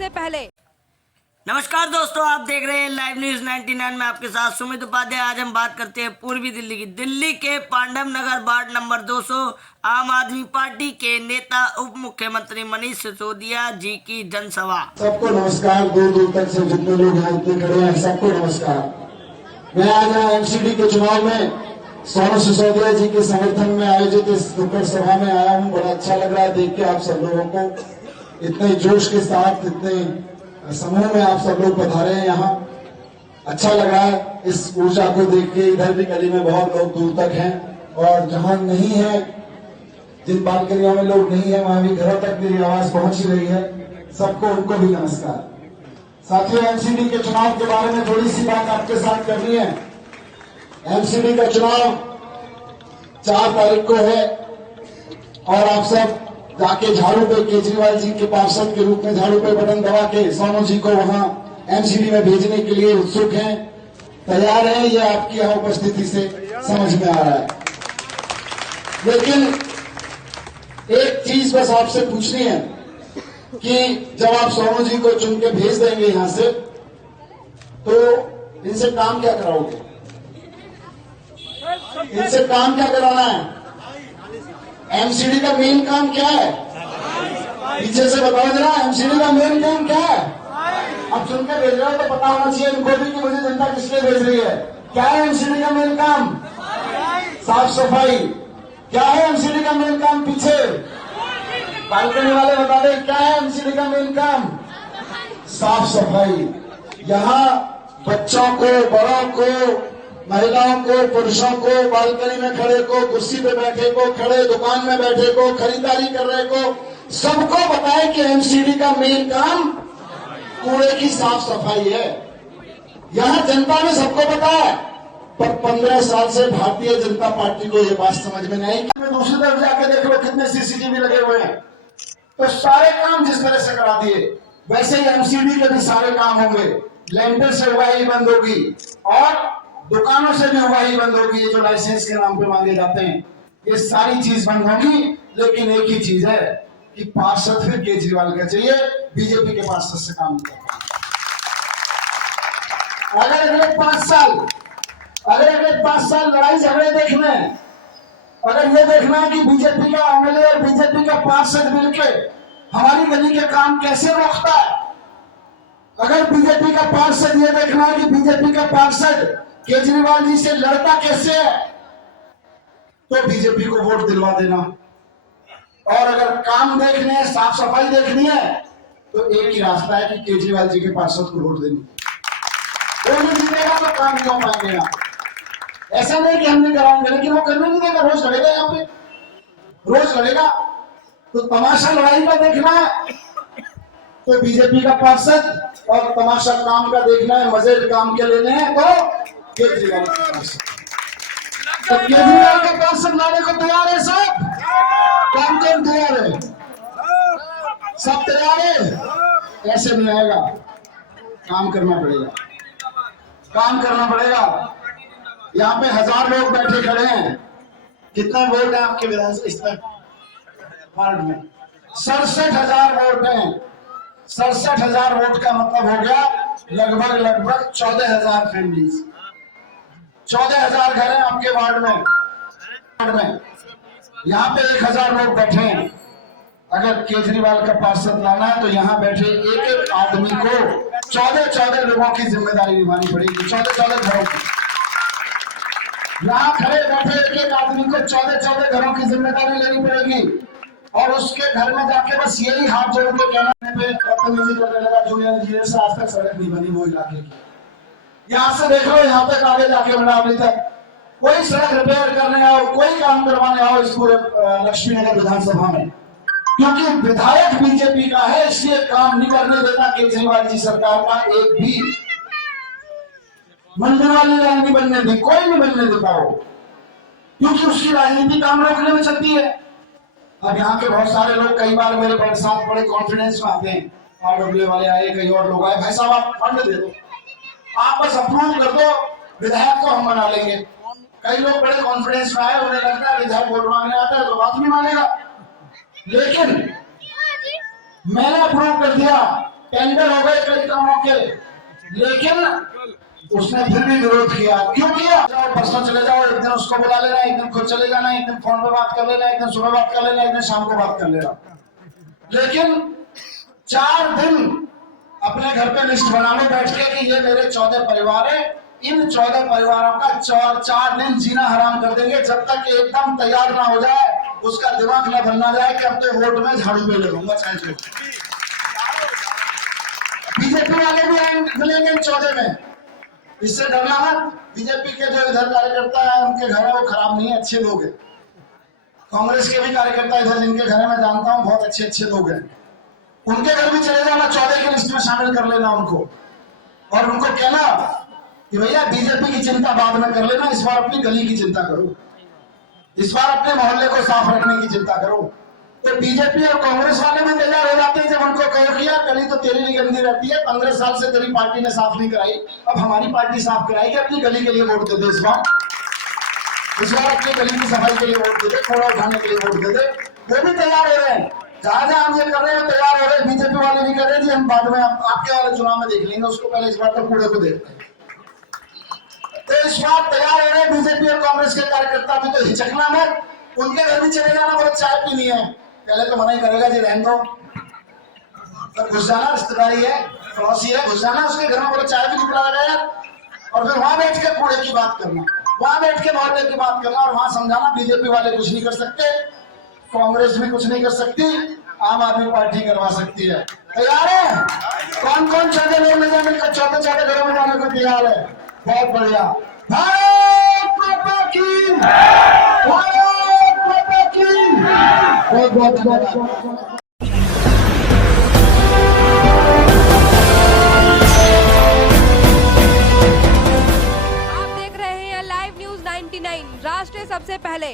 सबसे पहले। नमस्कार दोस्तों, आप देख रहे हैं लाइव न्यूज 99 में आपके साथ सुमित उपाध्याय। आज हम बात करते हैं पूर्वी दिल्ली की। दिल्ली के पांडव नगर वार्ड नंबर 200 आम आदमी पार्टी के नेता उप मुख्यमंत्री मनीष सिसोदिया जी की जनसभा। सबको नमस्कार। दूर दूर तक से जितने लोग यहाँ इतने खड़े हैं सबको नमस्कार। मैं आज यहाँ एमसीडी के चुनाव में सोनू सिसोदिया जी के समर्थन में आयोजित इस नुक्कड़ सभा में आया हूँ। बड़ा अच्छा लग रहा है देख के आप सब लोगों को इतने जोश के साथ, इतने समूह में आप सब लोग पधारे हैं यहाँ। अच्छा लग रहा है इस ऊर्जा को देख के। इधर भी गली में बहुत लोग दूर तक हैं और जहाँ नहीं है, जिन बालकनियों में लोग नहीं है, वहां भी घरों तक मेरी आवाज पहुंच रही है। सबको, उनको भी नमस्कार। साथियों, एमसीडी के चुनाव के बारे में थोड़ी सी बात आपके साथ करनी है। एमसीडी का चुनाव 4 तारीख को है और आप सब जाके झाड़ू पे केजरीवाल जी के पार्षद के रूप में झाड़ू पे बटन दबा के सोनू जी को वहां एमसीडी में भेजने के लिए उत्सुक हैं, तैयार हैं। ये आपकी यहाँ उपस्थिति से समझ में आ रहा है। लेकिन एक चीज बस आपसे पूछनी है कि जब आप सोनू जी को चुन के भेज देंगे यहां से, तो इनसे काम क्या कराओगे? इनसे काम क्या कराना है? एमसीडी का मेन काम क्या है? पीछे से बताओ जरा, एमसीडी का मेन काम क्या है? अब चुन के भेज रहे हो तो पता होना चाहिए इनको भी कि मुझे जनता किस लिए भेज रही है। क्या है एमसीडी का मेन काम? साफ सफाई। क्या है एमसीडी का मेन काम? पीछे बालकनी वाले बता दें, क्या है एमसीडी का मेन काम? साफ सफाई। यहाँ बच्चों को, बड़ों को, महिलाओं को, पुरुषों को, बालकनी में खड़े को, कुर्सी पे बैठे को, खड़े दुकान में बैठे को, खरीदारी कर रहे को, सबको बताए कि एमसीडी का मेन काम कूड़े की साफ सफाई है। यहाँ जनता में सबको पता है, पर 15 साल से भारतीय जनता पार्टी को ये बात समझ में नहीं आई। दूसरी तरफ जाके देख लो कितने सीसीटीवी लगे हुए हैं। तो सारे काम जिस तरह से करा दिए, वैसे ही एमसीडी के भी सारे काम होंगे। लेंटर से उगाही बंद होगी और दुकानों से भी उगाही बंद होगी। ये जो लाइसेंस के नाम पे मांगे जाते हैं, ये सारी चीज बंद होगी। लेकिन एक ही चीज है कि पार्षद फिर केजरीवाल का चाहिए, बीजेपी के पार्षद से काम नहीं करना। अगर अगले 5 साल लड़ाई झगड़े देखना है, अगर ये देखना है कि बीजेपी का एमएलए और बीजेपी का पार्षद मिलकर हमारी गली के काम कैसे रोकता है, अगर बीजेपी का पार्षद ये देखना है कि बीजेपी का पार्षद केजरीवाल जी से लड़ता कैसे है, तो बीजेपी को वोट दिलवा देना। और अगर काम देखने हैं, साफ सफाई देखनी है, तो एक ही रास्ता है कि केजरीवाल जी के पार्षद को वोट देनी। वो नहीं जीतेगा तो काम नहीं हो पाएंगे। यहाँ ऐसा नहीं कि हम नहीं कराएंगे, लेकिन वो करने नहीं देगा। रोज लड़ेगा, यहाँ पे रोज लड़ेगा। तो तमाशा लड़ाई का देखना है तो बीजेपी का पार्षद, और तमाशा काम का देखना है, मजे काम के लेने हैं तो केजरीवाल का पार्षद। तो केजरीवाल का पार्षद लाने को तैयार है सब? कौन कौन तैयार है? सब तैयार है? ऐसे नहीं आएगा, काम करना पड़ेगा, काम करना पड़ेगा। यहाँ पे 1000 लोग बैठे खड़े हैं। कितना वोट है आपके विधानसभा वार्ड में? 67,000 वोट हैं। 67,000 वोट का मतलब हो गया लगभग 14,000 फैमिलीज। 14,000 घर हैं आपके वार्ड में। यहाँ पे 1,000 लोग बैठे हैं। अगर केजरीवाल का पार्षद लाना है तो यहाँ बैठे एक एक आदमी को 14 लोगों की जिम्मेदारी निभानी पड़ेगी। 14 घरों की। यहाँ खड़े बैठे एक एक आदमी को 14 घरों की जिम्मेदारी लेनी पड़ेगी। और उसके घर में जाके बस यही हाथ जोड़ के कहना पे बदतमीजी करने लगा, जूनियर इंजीनियर से आज तक सड़क नहीं बनी वो इलाके की। यहाँ से देख लो, यहाँ तक आगे जाके बनावली तक कोई सड़क रिपेयर करने आओ, कोई काम करवाने आओ इस पूरे लक्ष्मीनगर विधानसभा में, क्योंकि विधायक बीजेपी का है, इसलिए काम नहीं करने देता केजरीवाल जी सरकार का। एक भी मंदिर वाली लाइन नहीं बनने दी, कोई नहीं बनने देता हो, क्योंकि उसकी राजनीति काम रोकने में चलती है। अब यहाँ के बहुत सारे लोग कई बार मेरे साथ बड़े कॉन्फिडेंस में आते हैं, आरडब्ल्यू वाले आए, कई और लोग आए, भाई साहब आप फंड दे दो, आप बस अप्रूव कर दो, विधायक को हम बना लेंगे। कई लोग बड़े कॉन्फिडेंस में आए, उन्हें लगता है विधायक वोट मांगने आता है तो बात नहीं मानेगा। लेकिन मैंने अप्रूव कर दिया टेंडर हो गए कई कामों के, लेकिन उसने फिर भी विरोध किया। क्यों किया? जाओ परसों चले जाओ, एक दिन उसको बुला लेना, एक दिन खुद चले जाना, एक दिन फोन पे बात कर लेना, एक दिन सुबह बात कर लेना, एक दिन शाम को बात कर लेना। लेकिन 4 दिन अपने घर पे लिस्ट बना लो बैठ के कि ये मेरे 14 परिवार है, इन 14 परिवारों का 4 दिन जीना हराम कर देंगे जब तक एकदम तैयार ना हो जाए, उसका दिमाग न बनना जाए कि अब तो वोट में झाड़ू पे लगूंगा। बीजेपी वाले भी आएंगे मिलेंगे इन 14 में, इससे डरना मत। बीजेपी के जो इधर कार्यकर्ता है उनके घर है वो खराब नहीं है, अच्छे लोग हैं। कांग्रेस के भी कार्यकर्ता इधर जिनके घर है मैं जानता हूँ बहुत अच्छे अच्छे लोग हैं, उनके घर भी चले जाना, 14 की लिस्ट में शामिल कर लेना उनको, और उनको कहना कि भैया बीजेपी की चिंता बाद में कर लेना, इस बार अपनी गली की चिंता करो, इस बार अपने मोहल्ले को साफ रखने की चिंता करो। तो बीजेपी और कांग्रेस वाले भी तैयार हो जाते हैं जब उनको कहो किया गली तो तेरी भी गंदी रहती है, 15 साल से तेरी पार्टी ने साफ नहीं कराई, अब हमारी पार्टी साफ कराएगी, अपनी गली के लिए वोट दे दे, इस बार अपनी गली की सफाई के लिए वोट दे दे, कूड़ा उठाने के लिए वोट दे दे। वो भी तैयार हो रहे हैं, जहां जहां हम ये कर रहे हैं तैयार हो रहे हैं। बीजेपी वाले भी कर रहे हैं जी हम बाद में आपके वाले चुनाव में देख लेंगे, उसको पहले इस बार तो कूड़े को देखते हैं। तो इस बार तैयार हो रहे हैं बीजेपी और कांग्रेस के कार्यकर्ता भी, तो हिचकना मत, उनके घर भी चले जाना, बोले चाय पीनी है, पहले तो मना ही करेगा जी रहने दो, पर घुस जाना, रिश्तेदारी है, पड़ोसी है, घुस जाना उसके घर में, बोले चाय भी नहीं पिलाया यार, और फिर वहां बैठ के कूड़े की बात करना, वहां बैठ के मोहल्ले की बात करना, और वहां समझाना बीजेपी वाले कुछ नहीं कर सकते, कांग्रेस भी कुछ नहीं कर सकती, आम आदमी पार्टी करवा सकती है। तैयार है? कौन कौन 14 लोग ले जाने का, 14 घरों में जाने को तैयार है? बहुत बढ़िया। भारत माता की, भारत माता की, बहुत बहुत धन्यवाद। आप देख रहे हैं लाइव न्यूज 99 राष्ट्र सबसे पहले।